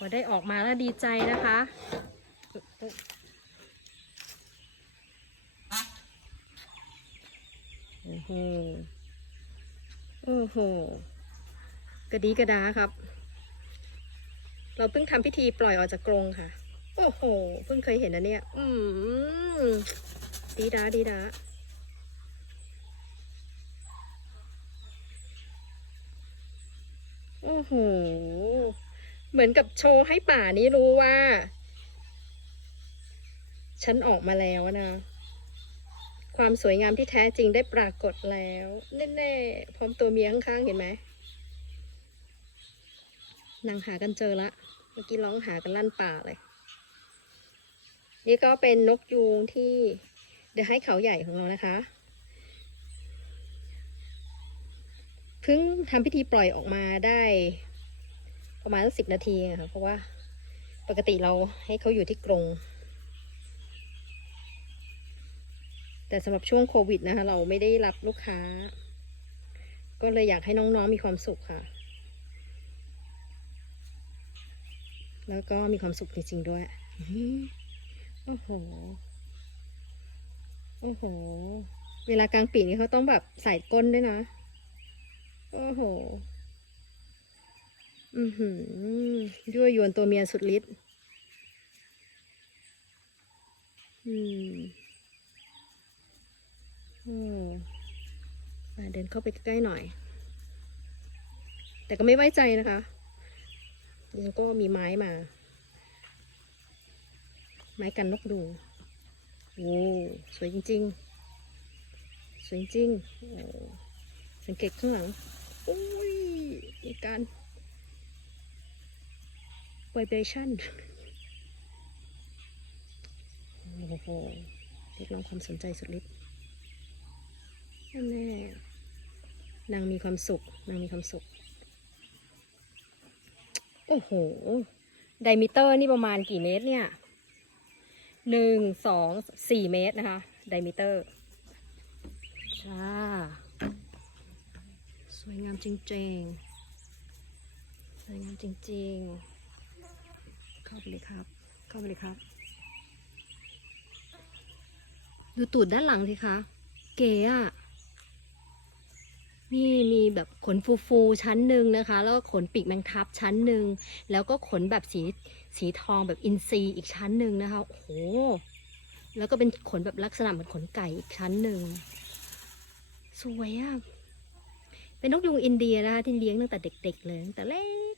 พอได้ออกมาแล้วดีใจนะคะ โอ้โห โอ้โห กระดีกระดาครับ เราเพิ่งทำพิธีปล่อยออกจากกรงค่ะ โอ้โห เพิ่งเคยเห็นนะเนี่ย อืม ดีดาดีดาโอ้โห เหมือนกับโชว์ให้ป่านี้รู้ว่า ฉันออกมาแล้วนะ ความสวยงามที่แท้จริงได้ปรากฏแล้วแน่ๆพร้อมตัวเมียข้างๆเห็นไหมนางหากันเจอละ เมื่อกี้ร้องหากันลั่นป่าเลย นี่ก็เป็นนกยูงที่เดี๋ยวให้เขาใหญ่ของเรานะคะเพิ่งทำพิธีปล่อยออกมาได้ ประมาณสิบนาทีค่ะ เพราะว่าปกติเราให้เขาอยู่ที่กรง แต่สำหรับช่วงโควิดนะคะ เราไม่ได้รับลูกค้า ก็เลยอยากให้น้องๆมีความสุขค่ะ แล้วก็มีความสุขจริงๆด้วยโอ้โห โอ้โห เวลากลางปีนี่เขาต้องแบบใส่ก้นด้วยนะ โอ้โห อือหือยั่วยวนตัวเมียสุดฤทธิ์อืมโอ้มาเดินเข้าไปใกล้หน่อย แต่ก็ไม่ไว้ใจนะคะยังก็มีไม้มา ไม้กันนกดูโอ้สวยจริง ๆ สวยจริงโอ้สังเกตข้างหลังอุ้ยมีการ vibration โอ้โหเรียกร้องความสนใจสุดฤทธิ์นั่นแน่นางมีความสุข นางมีความสุข โอ้โห ไดมิเตอร์นี่ประมาณกี่เมตรเนี่ย หนึ่ง สอง สี่เมตรนะคะ ไดมิเตอร์จ้าสวยงามจริงๆ สวยงามจริงๆ เข้าไปเลยครับ เข้าไปเลยครับ ดูตูดด้านหลังสิคะ เก๋อะนี่มีแบบขนฟูๆชั้นหนึ่งนะคะ แล้วก็ขนปีกแมงทับชั้นหนึ่ง แล้วก็ขนแบบสีสีทองแบบอินทรีอีกชั้นหนึ่งนะคะ โอ้โห แล้วก็เป็นขนแบบลักษณะเหมือนขนไก่อีกชั้นหนึ่ง สวยอะเป็นนกยูงอินเดียนะคะที่เลี้ยงตั้งแต่เด็ก ๆ เลยตั้งแต่เล็ก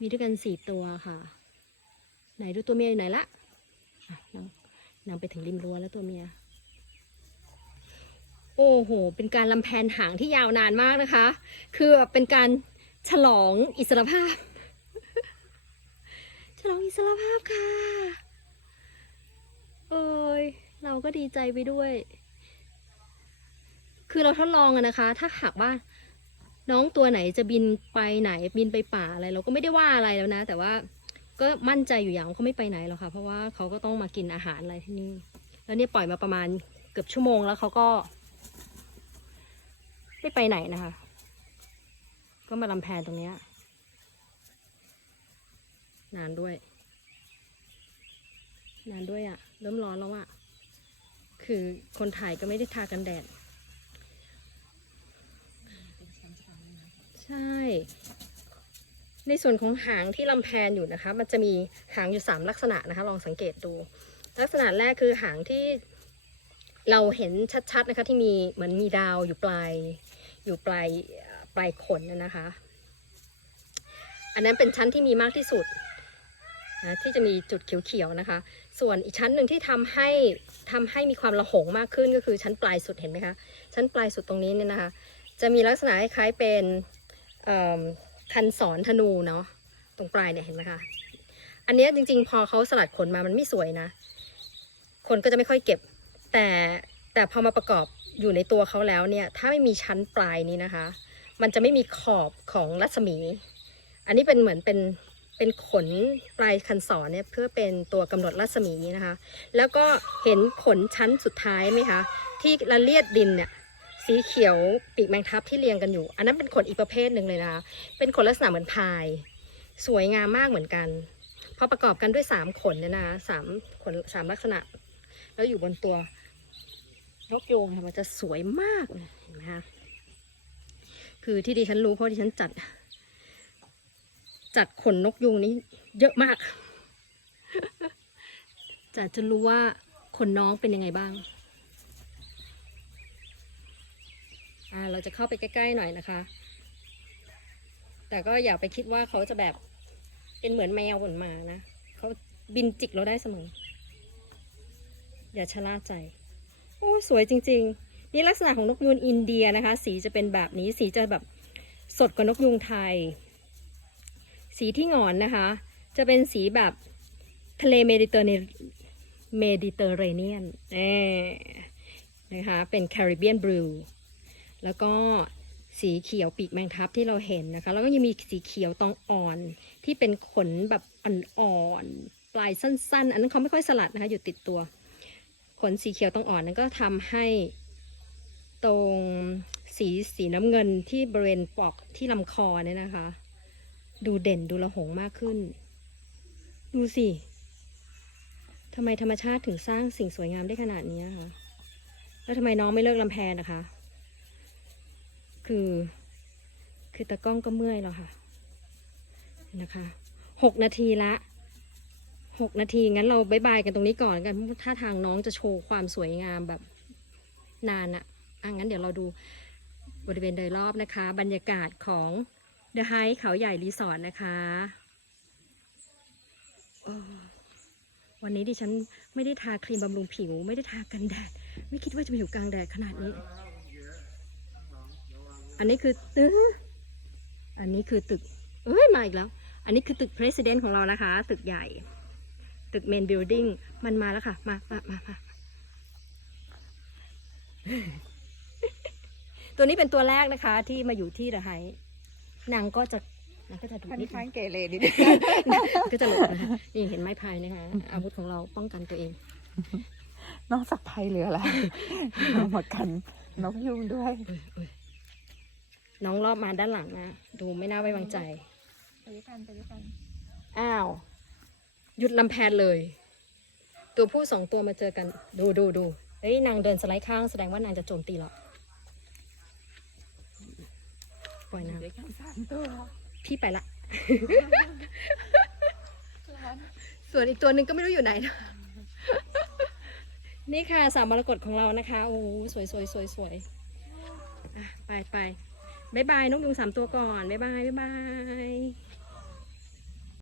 มีด้วยกันสี่ตัวค่ะ ไหนดูตัวเมียอยู่ไหนละนางนางไปถึงริมรั้วแล้วตัวเมีย โอ้โห เป็นการลำแพนหางที่ยาวนานมากนะคะ คือแบบเป็นการฉลองอิสรภาพ ฉลองอิสรภาพค่ะ เอ้ย เราก็ดีใจไปด้วย คือเราทดลองอะนะคะ ถ้าหากว่า น้องตัวไหนจะบินไปไหนบินไปป่าอะไร เราก็ไม่ได้ว่าอะไรแล้วนะ แต่ว่าก็มั่นใจอยู่อย่างเขาไม่ไปไหนหรอกค่ะ เพราะว่าเขาก็ต้องมากินอาหารอะไรที่นี่ แล้วเนี่ยปล่อยมาประมาณเกือบชั่วโมงแล้วเขาก็ ไม่ไปไหนนะคะ ก็มาลำแพนตรงเนี้ยนานด้วย นานด้วยอะ่ะ เริ่มร้อนแล้วอะ่ะ คือคนถ่ายก็ไม่ได้ทากันแดด ใช่ ในส่วนของหางที่ลำแพนอยู่นะคะ มันจะมีหางอยู่สามลักษณะนะคะ ลองสังเกตดู ลักษณะแรกคือหางที่เราเห็นชัดๆนะคะ ที่มีเหมือนมีดาวอยู่ปลาย อยู่ปลายปลายขนนะคะ อันนั้นเป็นชั้นที่มีมากที่สุดนะที่จะมีจุดเขียวๆนะคะ ส่วนอีกชั้นหนึ่งที่ทำให้ทำให้มีความระหงมากขึ้นก็คือชั้นปลายสุดเห็นไหมคะ ชั้นปลายสุดตรงนี้เนี่ยนะคะ จะมีลักษณะคล้ายเป็น คันสอนธนูเนาะตรงปลายเนี่ยเห็นไหมคะ อันนี้จริง ๆ พอเขาสลัดขนมามันไม่สวยนะ คนก็จะไม่ค่อยเก็บ แต่แต่พอมาประกอบอยู่ในตัวเขาแล้วเนี่ย ถ้าไม่มีชั้นปลายนี้นะคะ มันจะไม่มีขอบของรัศมี อันนี้เป็นเหมือนเป็นเป็นขนปลายคันศรเนี่ยเพื่อเป็นตัวกำหนดรัศมีนะคะ แล้วก็เห็นขนชั้นสุดท้ายไหมคะ ที่ละเลียดดินเนี่ย สีเขียวปีกแมงทับที่เรียงกันอยู่ อันนั้นเป็นขนอีกประเภทหนึ่งเลยนะคะเป็นขนลักษณะเหมือนพาย สวยงามมากเหมือนกันพอประกอบกันด้วยสามขนเนี่ยนะสามขนสามลักษณะ แล้วอยู่บนตัวนกยูงค่ะมันจะสวยมากเห็นไหมคะคือที่ดิฉันรู้เพราะดิฉันจัด จัดขนนกยูงนี้เยอะมากจะจะรู้ว่าขนน้องเป็นยังไงบ้าง อ่าเราจะเข้าไปใกล้ๆหน่อยนะคะ แต่ก็อย่าไปคิดว่าเขาจะแบบเป็นเหมือนแมวเหมือนหมานะเขาบินจิกเราได้เสมอ อย่าชะล่าใจ โอ้สวยจริง ๆ นี่ลักษณะของนกยูงอินเดียนะคะ สีจะเป็นแบบนี้สีจะแบบสดกว่านกยูงไทย สีที่งอนนะคะ จะเป็นสีแบบทะเลเมดิเตอร์เนเมดิเตอร์เรเนียนนะคะ เป็นแคริบเบียนบลู แล้วก็สีเขียวปีกแมงทับที่เราเห็นนะคะ แล้วก็ยังมีสีเขียวตองอ่อนที่เป็นขนแบบอ่อนๆปลายสั้น ๆ อันนั้นเขาไม่ค่อยสลัดนะคะอยู่ติดตัว ขนสีเขียวตองอ่อนนั้นก็ทำให้ตรงสีสีน้ำเงินที่บริเวณปลอกที่ลำคอเนี่ยนะคะ ดูเด่นดูละหงมากขึ้น ดูสิทำไมธรรมชาติถึงสร้างสิ่งสวยงามได้ขนาดนี้คะ แล้วทำไมน้องไม่เลิกลำแพนนะคะ คือ คือตะกล้องก็เมื่อยแล้วค่ะ นะคะหกนาทีละหกนาที งั้นเราบายบายกันตรงนี้ก่อนกันถ้าทางน้องจะโชว์ความสวยงามแบบนานอะอะงั้นเดี๋ยวเราดูบริเวณโดยรอบนะคะ บรรยากาศของ The High เขาใหญ่รีสอร์ทนะคะวันนี้ดิฉันไม่ได้ทาครีมบำรุงผิว ไม่ได้ทากันแดด ไม่คิดว่าจะมาอยู่กลางแดดขนาดนี้ อันนี้คือตึกอันนี้คือตึก เอ้ย มาอีกแล้ว อันนี้คือตึก President ของเรานะคะ ตึกใหญ่ ตึก Main Building มันมาแล้วค่ะ มามามามาตัวนี้เป็นตัวแรกนะคะที่มาอยู่ที่เดอะไฮนางก็จะนางก็จะดุค่อนนิดนึข้างงเกเรนิดนึงก็จะหลบนะคะนี่เห็นไม้พายนะคะ อาวุธของเราป้องกันตัวเอง นอกจากภัยเหลือแล้วเอามากันนกยุงด้วย น้องรอบมาด้านหลังนะ ดูไม่น่าไว้วางใจ ไปด้วยกันไปด้วยกันอ้าว หยุดลำแพนเลย ตัวผู้สองตัวมาเจอกัน ดูดูดูเฮ้ยนางเดินสไลด์ข้างแสดงว่านางจะโจมตีเราปล่อยนางด้วยกันสามตัวพี่ไปละ ร้อนส่วนอีกตัวหนึ่งก็ไม่รู้อยู่ไหนนะ นี่ค่ะสามมรกตของเรานะคะ โอ้โหสวยสวยสวยสวยอะไปไป บายบายนกยุงสามตัวก่อนบายบายบายบาย